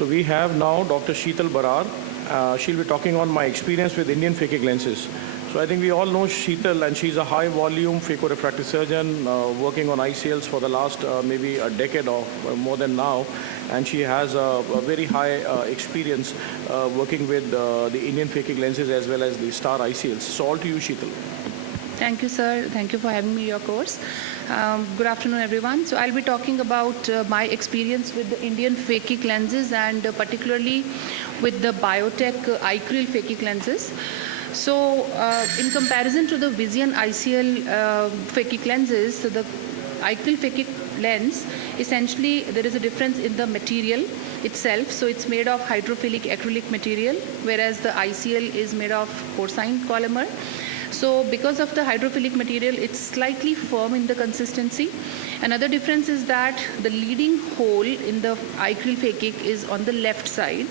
So we have now Dr. Sheetal Barar. She'll be talking on my experience with Indian phakic lenses. So I think we all know Sheetal, and she's a high-volume phaco-refractive surgeon working on ICLs for the last maybe a decade or more than now. And she has a very high experience working with the Indian phakic lenses as well as the Star ICLs. So all to you, Sheetal. Thank you, sir. Thank you for having me your course. Good afternoon, everyone. So I'll be talking about my experience with the Indian phakic lenses and particularly with the Biotech iCryl phakic lenses. So in comparison to the Vision ICL phakic lenses, the iCryl phakic lens, essentially there is a difference in the material itself. So it's made of hydrophilic acrylic material, whereas the ICL is made of porcine polymer. So because of the hydrophilic material, it's slightly firm in the consistency. Another difference is that the leading hole in the iCryl phakic is on the left side,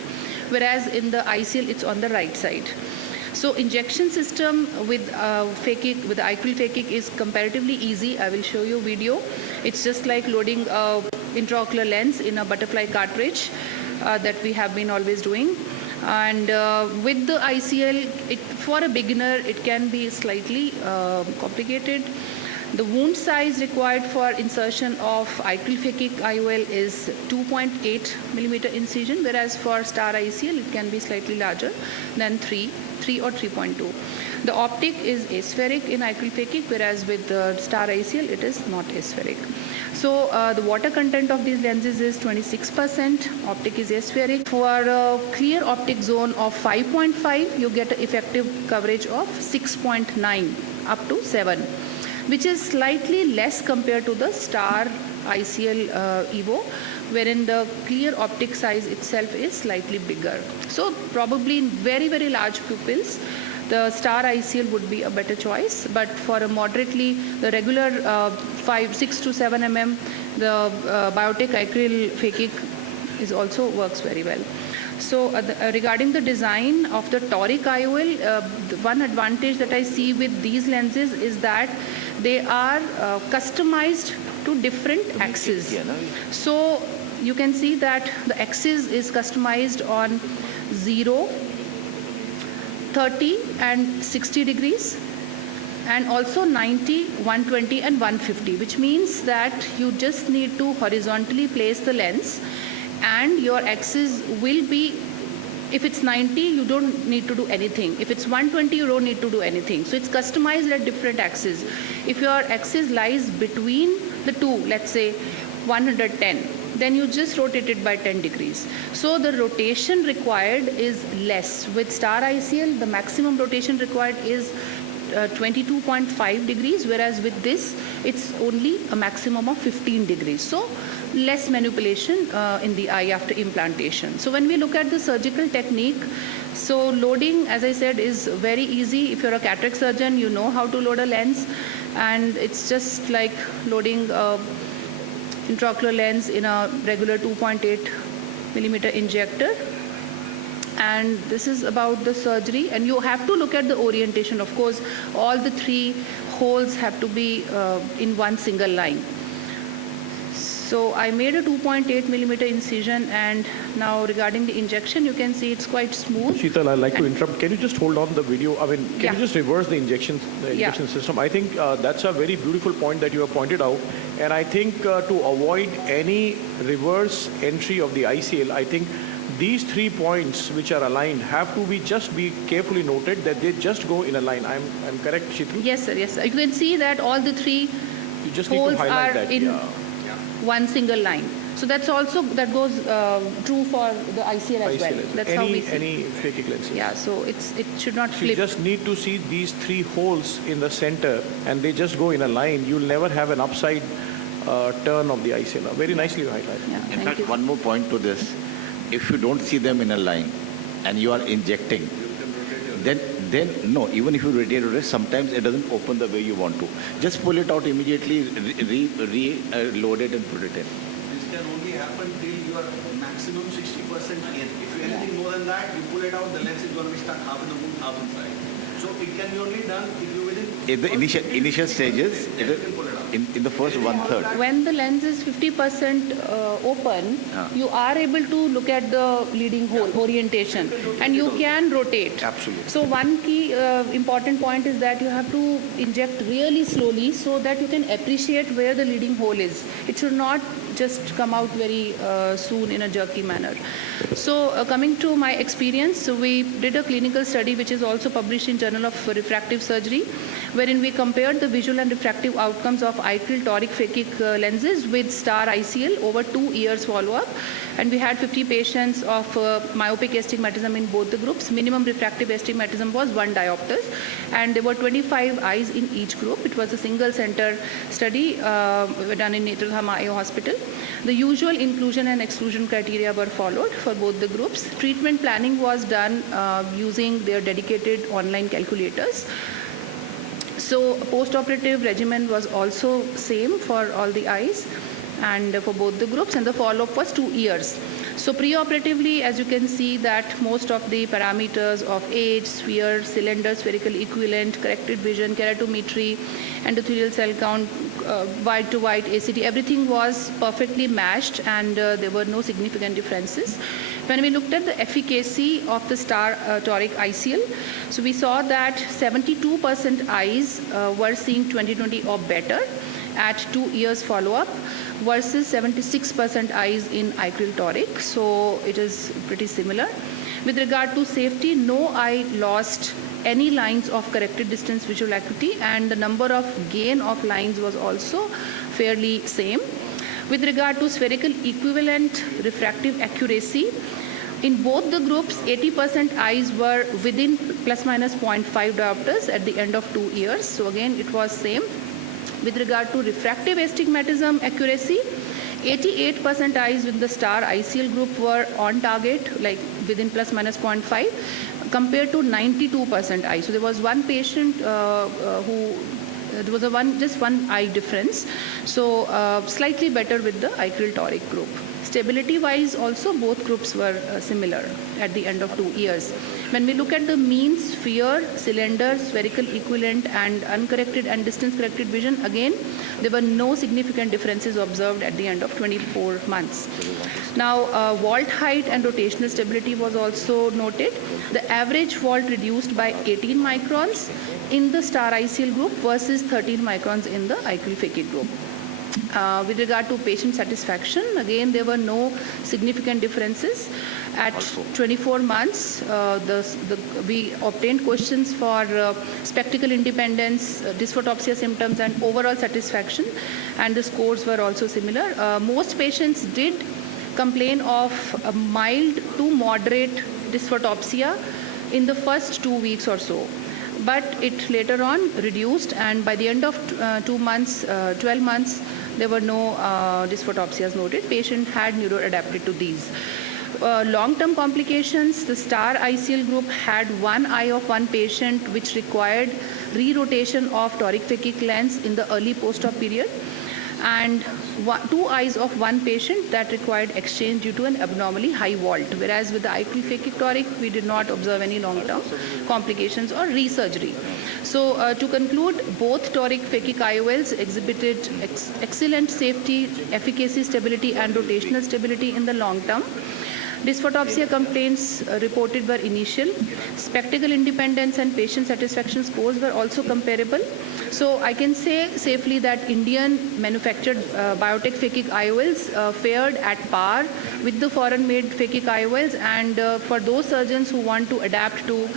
whereas in the ICL it's on the right side. So injection system with with the iCryl phakic is comparatively easy. I will show you a video. It's just like loading intraocular lens in a butterfly cartridge that we have been always doing. And with the ICL, for a beginner, it can be slightly complicated. The wound size required for insertion of iCryl phakic IOL is 2.8 millimeter incision, whereas for Star ICL, it can be slightly larger than 3 or 3.2. The optic is aspheric in iCryl phakic, whereas with the Star ICL, it is not aspheric. So the water content of these lenses is 26%. Optic is aspheric. For a clear optic zone of 5.5, you get an effective coverage of 6.9 up to 7, which is slightly less compared to the Star ICL EVO, wherein the clear optic size itself is slightly bigger. So probably in very, very large pupils, the Star ICL would be a better choice, but for a moderately, the regular 6 to 7 mm, the Biotech iCryl phakic also works very well. So regarding the design of the toric IOL, the one advantage that I see with these lenses is that they are customized to different axes. So you can see that the axis is customized on 0, 30 and 60 degrees, and also 90, 120 and 150, which means that you just need to horizontally place the lens and your axis will be, if it's 90, you don't need to do anything. If it's 120, you don't need to do anything. So it's customized at different axes. If your axis lies between the two, let's say 110, then you just rotate it by 10 degrees. So the rotation required is less. With Star ICL, the maximum rotation required is 22.5 degrees, whereas with this, it's only a maximum of 15 degrees. So less manipulation in the eye after implantation. So when we look at the surgical technique, so loading, as I said, is very easy. If you're a cataract surgeon, you know how to load a lens, and it's just like loading intraocular lens in a regular 2.8 millimeter injector. And this is about the surgery, and you have to look at the orientation. Of course, all the 3 holes have to be in one single line. So I made a 2.8 millimeter incision, and now regarding the injection, you can see it's quite smooth. Sheetal, I'd like to interrupt. Can you just hold on the video? I mean, can you just reverse the injection system? I think that's a very beautiful point that you have pointed out. And I think to avoid any reverse entry of the ICL, I think these 3 points which are aligned have to be carefully noted that they just go in a line. I'm correct, Sheetal? Yes, sir. Yes, sir. You can see that all the 3 you just need to highlight that. In one single line. So that goes true for the ICL as well. That's how we see. Any phakic lenses. Yeah, so it should not flip. You just need to see these 3 holes in the center, and they just go in a line. You'll never have an upside turn of the ICL. Very nicely highlighted. Yeah, in fact, one more point to this. If you don't see them in a line and you are injecting, then no, even if you rotate it, sometimes it doesn't open the way you want to. Just pull it out immediately, reload it and put it in. This can only happen till you are maximum 60% in. If you anything more than that, you pull it out, the lens is going to be stuck half in the wound, half inside. So it can be only done if you within... In the initial stages, you can pull it out. in the first one-third. When the lens is 50% open, Ah. you are able to look at the leading hole orientation, and you can rotate. Absolutely. So one key important point is that you have to inject really slowly so that you can appreciate where the leading hole is. It should not just come out very soon in a jerky manner. So coming to my experience, so we did a clinical study which is also published in Journal of Refractive Surgery, wherein we compared the visual and refractive outcomes of ICL toric phakic lenses with STAR ICL over 2 years follow-up. And we had 50 patients of myopic astigmatism in both the groups. Minimum refractive astigmatism was 1 diopters, and there were 25 eyes in each group. It was a single center study done in Netralhama Eye Hospital. The usual inclusion and exclusion criteria were followed for both the groups. Treatment planning was done using their dedicated online calculators. So post-operative regimen was also same for all the eyes and for both the groups, and the follow-up was 2 years. So pre-operatively, as you can see, that most of the parameters of age, sphere, cylinder, spherical equivalent, corrected vision, keratometry, endothelial cell count, white to white, ACT, everything was perfectly matched, and there were no significant differences. When we looked at the efficacy of the STAR toric ICL, so we saw that 72% eyes were seeing 20/20 or better at 2 years follow-up versus 76% eyes in ICL toric. So it is pretty similar. With regard to safety, no eye lost any lines of corrected distance visual acuity, and the number of gain of lines was also fairly same. With regard to spherical equivalent refractive accuracy, in both the groups, 80% eyes were within plus minus 0.5 diopters at the end of 2 years. So again, it was same. With regard to refractive astigmatism accuracy, 88% eyes with the STAR ICL group were on target, like within plus minus 0.5, compared to 92% eyes. So there was one patient there was just one eye difference. So slightly better with the ICL toric group. Stability-wise, also both groups were similar at the end of 2 years. When we look at the mean sphere, cylinder, spherical equivalent, and uncorrected and distance-corrected vision, again, there were no significant differences observed at the end of 24 months. Now, vault height and rotational stability was also noted. The average vault reduced by 18 microns in the STAR ICL group versus 13 microns in the ICL phakic group. With regard to patient satisfaction, again, there were no significant differences. At 24 months, we obtained questions for spectacle independence, dysphotopsia symptoms, and overall satisfaction, and the scores were also similar. Most patients did complain of a mild to moderate dysphotopsia in the first 2 weeks or so, but it later on reduced, and by the end of 12 months, there were no dysphotopsias noted. Patient had neuroadapted to these. Long-term complications, the STAR ICL group had one eye of one patient which required re-rotation of toric phakic lens in the early post-op period, and 2 eyes of one patient that required exchange due to an abnormally high vault, whereas with the ICL phakic toric, we did not observe any long-term complications or re-surgery. So to conclude, both toric phakic IOLs exhibited excellent safety, efficacy, stability, and rotational stability in the long term. Dysphotopsia complaints reported were initial. Spectacle independence and patient satisfaction scores were also comparable. So I can say safely that Indian manufactured biotech phakic IOLs fared at par with the foreign made phakic IOLs, and for those surgeons who want to adapt to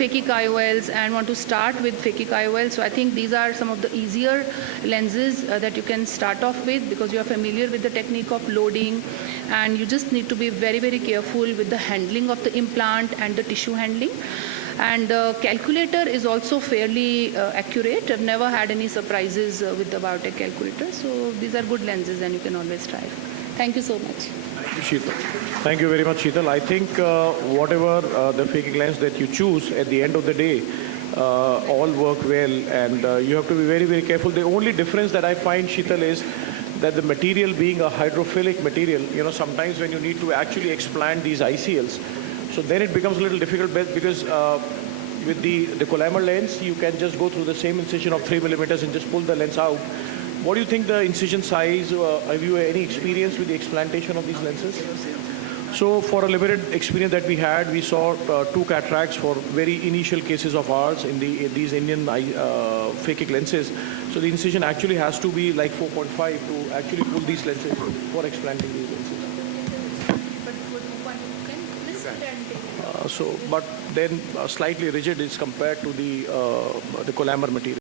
phakic IOLs and want to start with phakic IOLs, so I think these are some of the easier lenses that you can start off with, because you are familiar with the technique of loading, and you just need to be very, very careful with the handling of the implant and the tissue handling. And the calculator is also fairly accurate. I've never had any surprises with the biotech calculator. So these are good lenses, and you can always try. Thank you so much. Thank you, Sheetal. Thank you very much, Sheetal. I think whatever the phakic lens that you choose, at the end of the day, all work well, and you have to be very, very careful. The only difference that I find, Sheetal, is that the material being a hydrophilic material, sometimes when you need to actually explant these ICLs, so then it becomes a little difficult because with the Collamer lens, you can just go through the same incision of 3 millimeters and just pull the lens out. What do you think the incision size? Have you any experience with the explantation of these lenses? So for a limited experience that we had, we saw 2 cataracts for very initial cases of ours in these Indian phakic lenses. So the incision actually has to be like 4.5 to actually pull these lenses for explanting these lenses. But then slightly rigid is compared to the Colamar material.